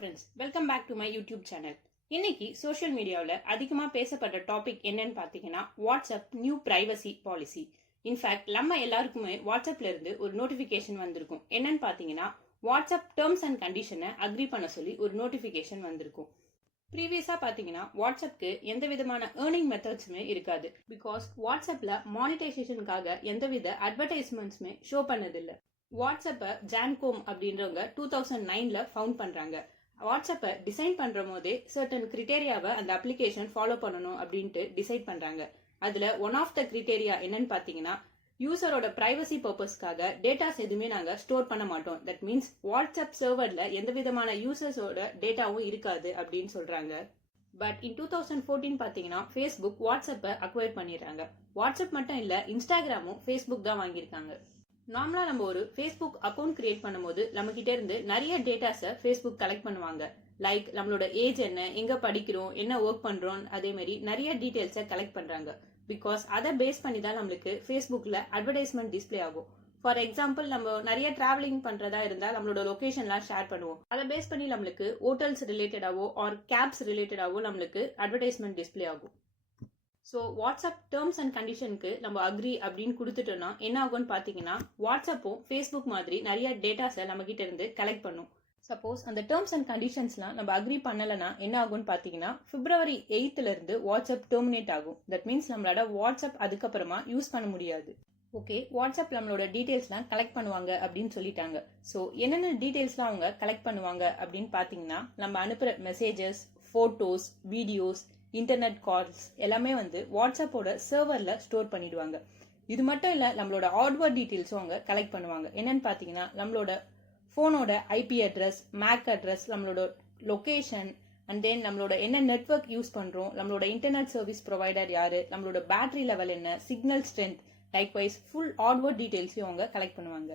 Friends, welcome back to my YouTube channel. இன்னைக்கு social மீடியாவில் அதிகமாக பேசப்பட்ட டாபிக் என்னன்னு பார்த்தீங்கன்னா WhatsApp new privacy policy. In fact நம்ம எல்லாருக்குமே வாட்ஸ்அப்ல இருந்து ஒரு நோட்டிஃபிகேஷன் வந்திருக்கும். என்னன்னு பார்த்தீங்கன்னா வாட்ஸ்அப் டேர்ம்ஸ் அண்ட் கண்டிஷனை அக்ரி பண்ண சொல்லி ஒரு நோட்டிஃபிகேஷன் வந்திருக்கும். ப்ரீவியஸாக பார்த்தீங்கன்னா வாட்ஸ்அப்க்கு எந்த விதமான ஏர்னிங் மெத்தட்ஸுமே இருக்காது. பிகாஸ் வாட்ஸ்அப்பில் மானிட்டைசேஷனுக்காக எந்தவித அட்வர்டைஸ்மெண்ட்ஸுமே ஷோ பண்ணதில்லை. வாட்ஸ்அப்பை ஜான்கோம் அப்படின்றவங்க 2009 ஃபவுண்ட் பண்றாங்க. வாட்ஸ்அப்பை டிசைன் பண்ற போதே சர்டன் கிரிட்டேரியாவை அந்த அப்ளிகேஷன் ஃபாலோ பண்ணணும் அப்படின்ட்டு டிசைட் பண்றாங்க. அதுல ஒன் ஆஃப் த கிரிட்டேரியா என்னன்னு பாத்தீங்கன்னா யூசரோட பிரைவசி பர்பஸ்க்காக டேட்டாஸ் எதுவுமே நாங்க ஸ்டோர் பண்ண மாட்டோம். தட் மீன்ஸ் வாட்ஸ்அப் சர்வர்ல எந்த விதமான யூசர்ஸோட டேட்டாவும் இருக்காது அப்படின்னு சொல்றாங்க. பட் இன் 2014 பாத்தீங்கன்னா ஃபேஸ்புக் வாட்ஸ்அப்பை அக்வயர் பண்ணிடுறாங்க. வாட்ஸ்அப் மட்டும் இல்ல, இன்ஸ்டாகிராமும் ஃபேஸ்புக் தான் வாங்கியிருக்காங்க. நார்மலா நம்ம ஒரு ஃபேஸ்புக் அக்கௌண்ட் கிரியேட் பண்ணும்போது நம்ம கிட்ட இருந்து நிறைய டேட்டாஸை ஃபேஸ்புக் கலெக்ட் பண்ணுவாங்க. லைக் நம்மளோட ஏஜ் என்ன, எங்க படிக்கிறோம், என்ன ஒர்க் பண்றோம், அதே மாதிரி நிறைய டீடைல்ஸை கலெக்ட் பண்றாங்க. பிகாஸ் அதை பேஸ் பண்ணி தான் நம்மளுக்கு ஃபேஸ்புக்ல அட்வர்டைஸ்மெண்ட் டிஸ்பிளே ஆகும். ஃபார் எக்ஸாம்பிள், நம்ம நிறைய டிராவலிங் பண்றதா இருந்தால் நம்மளோட லொகேஷன்லாம் ஷேர் பண்ணுவோம். அதை பேஸ் பண்ணி நம்மளுக்கு ஹோட்டல்ஸ் ரிலேட்டடாவோ ஆர் கேப்ஸ் ரிலேட்டடாவோ நம்மளுக்கு அட்வர்டைஸ்மெண்ட் டிஸ்பிளே ஆகும். ஸோ வாட்ஸ்அப் டேர்ம்ஸ் அண்ட் கண்டிஷனுக்கு நம்ம அக்ரி அப்படின்னு கொடுத்துட்டோம்னா என்ன ஆகும்னு பார்த்தீங்கன்னா வாட்ஸ்அப்பும் ஃபேஸ்புக் மாதிரி நிறைய டேட்டாஸை நம்ம கிட்ட இருந்து கலெக்ட் பண்ணும். சப்போஸ் அந்த டேர்ம்ஸ் அண்ட் கண்டிஷன்ஸ்லாம் நம்ம அக்ரி பண்ணலைன்னா என்ன ஆகும்னு பார்த்தீங்கன்னா February 8th இருந்து வாட்ஸ்அப் டெர்மினேட் ஆகும். தட் மீன்ஸ் நம்மளோட வாட்ஸ்அப் அதுக்கப்புறமா யூஸ் பண்ண முடியாது. ஓகே, வாட்ஸ்அப் நம்மளோட டீடைல்ஸ்லாம் கலெக்ட் பண்ணுவாங்க அப்படின்னு சொல்லிட்டாங்க. ஸோ என்னென்ன டீடைல்ஸ்லாம் அவங்க கலெக்ட் பண்ணுவாங்க அப்படின்னு பார்த்தீங்கன்னா நம்ம அனுப்புகிற messages, photos, videos, internet calls எல்லாமே வாட்ஸ்அப்போட சர்வர்ல ஸ்டோர் பண்ணிடுவாங்க. இது மட்டும் இல்ல, நம்மளோட ஹார்ட்வேர் டீடைல்ஸும் அவங்க கலெக்ட் பண்ணுவாங்க. என்னன்னு பாத்தீங்கன்னா நம்மளோட போனோட ஐபி அட்ரஸ், மேக் அட்ரஸ், நம்மளோட லொகேஷன், அண்ட் தென் நம்மளோட என்ன நெட்வொர்க் யூஸ் பண்றோம், நம்மளோட இன்டர்நெட் சர்வீஸ் ப்ரொவைடர் யாரு, நம்மளோட பேட்டரி லெவல் என்ன, signal strength, likewise full hardware டீடைல்ஸையும் அவங்க கலெக்ட் பண்ணுவாங்க.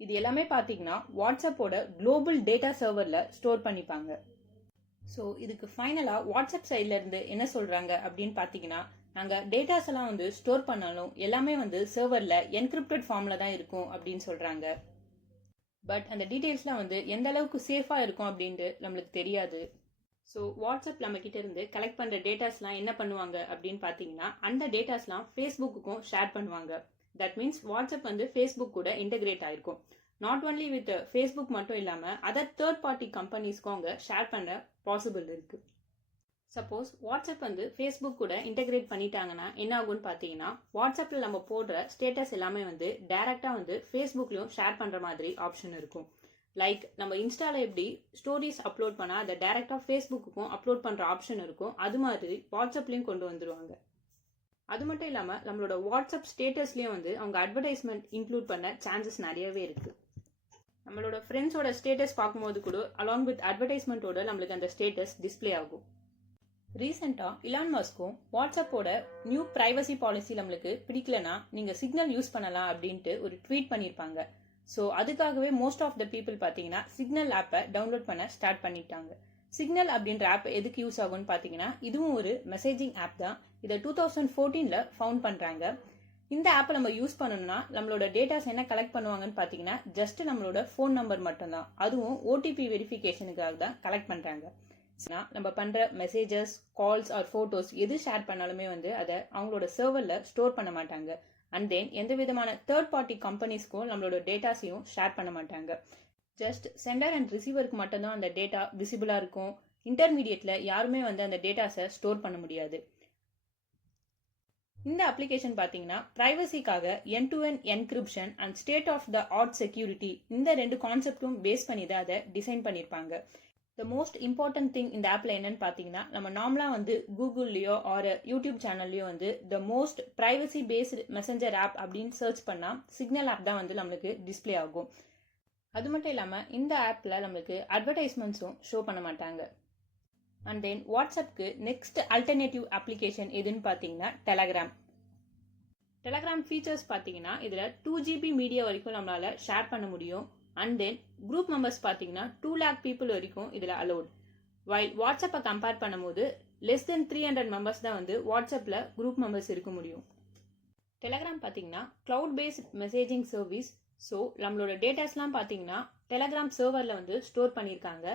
இது எல்லாமே பாத்தீங்கன்னா வாட்ஸ்அப்போட குளோபல் டேட்டா சர்வர்ல ஸ்டோர் பண்ணிப்பாங்க. ஸோ இதுக்கு ஃபைனலாக வாட்ஸ்அப் சைட்ல இருந்து என்ன சொல்றாங்க அப்படின்னு பார்த்தீங்கன்னா நாங்கள் டேட்டாஸ் எல்லாம் ஸ்டோர் பண்ணாலும் எல்லாமே சர்வரில் என்கிரிப்டட் ஃபார்மில் தான் இருக்கும் அப்படின்னு சொல்றாங்க. பட் அந்த டீட்டெயில்ஸ்லாம் எந்த அளவுக்கு சேஃபாக இருக்கும் அப்படின்ட்டு நம்மளுக்கு தெரியாது. ஸோ வாட்ஸ்அப் நம்ம கிட்ட இருந்து கலெக்ட் பண்ணுற டேட்டாஸ்லாம் என்ன பண்ணுவாங்க அப்படின்னு பார்த்தீங்கன்னா அந்த டேட்டாஸ்லாம் ஃபேஸ்புக்குக்கும் ஷேர் பண்ணுவாங்க. தட் மீன்ஸ் வாட்ஸ்அப் ஃபேஸ்புக் கூட இன்டகிரேட் ஆயிருக்கும். நாட் ஒன்லி வித் ஃபேஸ்புக் மட்டும் இல்லாமல் அதர் தேர்ட் பார்ட்டி கம்பெனிஸ்க்கும் அவங்க ஷேர் பண்ண பாசிபிள் இருக்கு. சப்போஸ் வாட்ஸ்அப் ஃபேஸ்புக் கூட இன்டகிரேட் பண்ணிட்டாங்கன்னா என்ன ஆகும்னு பார்த்தீங்கன்னா வாட்ஸ்அப்பில் நம்ம போடுற ஸ்டேட்டஸ் எல்லாமே டைரக்டா ஃபேஸ்புக்லையும் ஷேர் பண்ற மாதிரி ஆப்ஷன் இருக்கும். லைக் நம்ம இன்ஸ்டால எப்படி ஸ்டோரிஸ் அப்லோட் பண்ணா அதை டைரக்டா ஃபேஸ்புக்குக்கும் அப்லோட் பண்ற ஆப்ஷன் இருக்கும், அது மாதிரி வாட்ஸ்அப்லயும் கொண்டு வந்துருவாங்க. அது மட்டும் இல்லாம நம்மளோட வாட்ஸ்அப் ஸ்டேட்டஸ்லயும் அவங்க அட்வர்டைஸ்மெண்ட் இன்க்ளூட் பண்ண சான்சஸ் நிறையவே இருக்கு. நம்மளோட ஃப்ரெண்ட்ஸோட ஸ்டேட்டஸ் பார்க்கும்போது கூட அலாங் வித் அட்வர்டைஸ்மெண்ட்டோட நம்மளுக்கு அந்த ஸ்டேட்டஸ் டிஸ்பிளே ஆகும். ரீசெண்டாக இலான் மஸ்க்கும் வாட்ஸ்அப்போட நியூ பிரைவசி பாலிசி நம்மளுக்கு பிடிக்கலனா நீங்கள் சிக்னல் யூஸ் பண்ணலாம் அப்படின்ட்டு ஒரு ட்வீட் பண்ணியிருப்பாங்க. ஸோ அதுக்காகவே மோஸ்ட் ஆஃப் த பீப்புள் பார்த்தீங்கன்னா சிக்னல் ஆப்பை டவுன்லோட் பண்ண ஸ்டார்ட் பண்ணிட்டாங்க. சிக்னல் அப்படின்ற ஆப் எதுக்கு யூஸ் ஆகும்னு பார்த்தீங்கன்னா இதுவும் ஒரு மெசேஜிங் ஆப் தான். இதை 2014 ஃபவுண்ட் பண்ணுறாங்க. இந்த ஆப்பை நம்ம யூஸ் பண்ணணும்னா நம்மளோட டேட்டாஸ் என்ன கலெக்ட் பண்ணுவாங்கன்னு பார்த்தீங்கன்னா ஜஸ்ட் நம்மளோட ஃபோன் நம்பர் மட்டும்தான். அதுவும் ஓடிபி வெரிஃபிகேஷனுக்காக தான் கலெக்ட் பண்ணுறாங்க. நம்ம பண்ற மெசேஜஸ், கால்ஸ் ஆர் ஃபோட்டோஸ் எது ஷேர் பண்ணாலுமே அதை அவங்களோட சர்வர்ல ஸ்டோர் பண்ண மாட்டாங்க. அண்ட் தென் எந்த விதமான தேர்ட் பார்ட்டி கம்பெனிஸ்க்கும் நம்மளோட டேட்டாஸையும் ஷேர் பண்ண மாட்டாங்க. ஜஸ்ட் சென்டர் அண்ட் ரிசீவருக்கு மட்டும்தான் அந்த டேட்டா விசிபிளா இருக்கும். இன்டர்மீடியட்ல யாருமே அந்த டேட்டாஸை ஸ்டோர் பண்ண முடியாது. இந்த அப்ளிகேஷன் பார்த்தீங்கன்னா பிரைவசிக்காக end to end encryption and state of the art security இந்த ரெண்டு கான்செப்டும் பேஸ் பண்ணி தான் அதை டிசைன் பண்ணியிருப்பாங்க. த மோஸ்ட் இம்பார்ட்டன்ட் திங் இந்த ஆப்ல என்னன்னு பார்த்தீங்கன்னா நம்ம நார்மலா கூகுள்லயோ ஆர் யூடியூப் சேனல்லையோ the most privacy based messenger app அப்படின்னு சர்ச் பண்ணா சிக்னல் ஆப் தான் நம்மளுக்கு டிஸ்பிளே ஆகும். அது மட்டும் இல்லாமல் இந்த ஆப்ல நம்மளுக்கு அட்வர்டைஸ்மெண்ட்ஸும் ஷோ பண்ண மாட்டாங்க. அண்ட் தென் வாட்ஸ்அப்க்கு நெக்ஸ்ட் அல்டர்னேட்டிவ் அப்ளிகேஷன் எதுன்னு பார்த்தீங்கன்னா டெலகிராம் ஃபீச்சர்ஸ் பார்த்தீங்கன்னா இதில் 2 GB மீடியா வரைக்கும் நம்மளால ஷேர் பண்ண முடியும். அண்ட் தென் குரூப் மெம்பர்ஸ் பார்த்தீங்கன்னா 2 lakh people வரைக்கும் இதில் அலோட். வைல் வாட்ஸ்அப்பை கம்பேர் பண்ணும்போது லெஸ் தென் 300 மெம்பர்ஸ் தான் வாட்ஸ்அப்பில் குரூப் மெம்பர்ஸ் இருக்க முடியும். டெலகிராம் பார்த்தீங்கன்னா cloud paste messaging service. So நம்மளோட டேட்டாஸ்லாம் பார்த்தீங்கன்னா டெலகிராம் சர்வரில் ஸ்டோர் பண்ணியிருக்காங்க.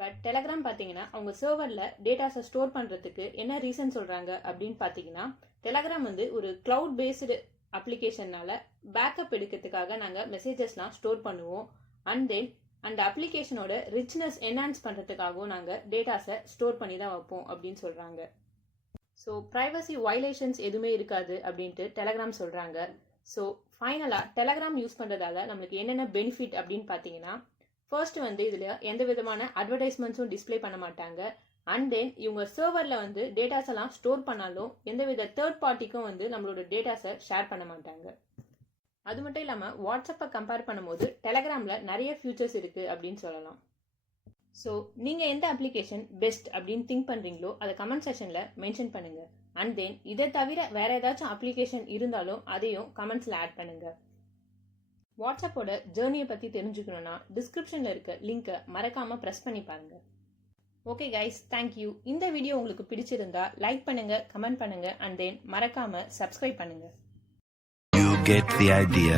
பட் டெலகிராம் பார்த்தீங்கன்னா அவங்க சர்வரில் டேட்டாஸை ஸ்டோர் பண்ணுறதுக்கு என்ன ரீசன் சொல்கிறாங்க அப்படின்னு பார்த்தீங்கன்னா, டெலகிராம் வந்து ஒரு க்ளவுட் பேஸ்டு அப்ளிகேஷன்னால பேக்கப் எடுக்கிறதுக்காக நாங்கள் மெசேஜஸ்லாம் ஸ்டோர் பண்ணுவோம். அண்ட் தென் அந்த அப்ளிகேஷனோட ரிச்னஸ் என்ஹான்ஸ் பண்ணுறதுக்காகவும் நாங்கள் டேட்டாஸை ஸ்டோர் பண்ணி தான் வைப்போம் அப்படின்னு சொல்கிறாங்க. ஸோ ப்ரைவசி வயலேஷன்ஸ் எதுவுமே இருக்காது அப்படின்ட்டு டெலகிராம் சொல்கிறாங்க. ஸோ ஃபைனலாக டெலகிராம் யூஸ் பண்ணுறதால நம்மளுக்கு என்னென்ன பெனிஃபிட் அப்படின்னு பார்த்தீங்கன்னா, ஃபர்ஸ்ட் வந்து இதில் எந்த விதமான அட்வர்டைஸ்மெண்ட்ஸும் டிஸ்பிளே பண்ண மாட்டாங்க. அண்ட் தென் இவங்க சர்வரில் வந்து டேட்டாஸ் எல்லாம் ஸ்டோர் பண்ணாலும் எந்தவித தேர்ட் பார்ட்டிக்கும் வந்து நம்மளோட டேட்டாஸை ஷேர் பண்ண மாட்டாங்க. அது மட்டும் இல்லாமல் வாட்ஸ்அப்பை கம்பேர் பண்ணும்போது டெலகிராமில் நிறைய ஃபியூச்சர்ஸ் இருக்குது அப்படின்னு சொல்லலாம். ஸோ நீங்கள் எந்த அப்ளிகேஷன் பெஸ்ட் அப்படின்னு திங்க் பண்ணுறீங்களோ அதை கமெண்ட் செக்ஷனில் மென்ஷன் பண்ணுங்கள். அண்ட் தென் இதை தவிர வேறு ஏதாச்சும் அப்ளிகேஷன் இருந்தாலும் அதையும் கமெண்ட்ஸில் ஆட் பண்ணுங்கள். வாட்ஸ்அப்போட ஜேர்னியை பற்றி தெரிஞ்சுக்கணுன்னா டிஸ்கிரிப்ஷனில் இருக்க லிங்கை மறக்காமல் ப்ரெஸ் பண்ணி பாருங்கள். Okay guys, thank you. இந்த வீடியோ உங்களுக்கு பிடிச்சிருந்தா லைக் பண்ணுங்கள், கமெண்ட் பண்ணுங்கள், அண்ட் தென் மறக்காமல் சப்ஸ்கிரைப் பண்ணுங்கள். You get the idea.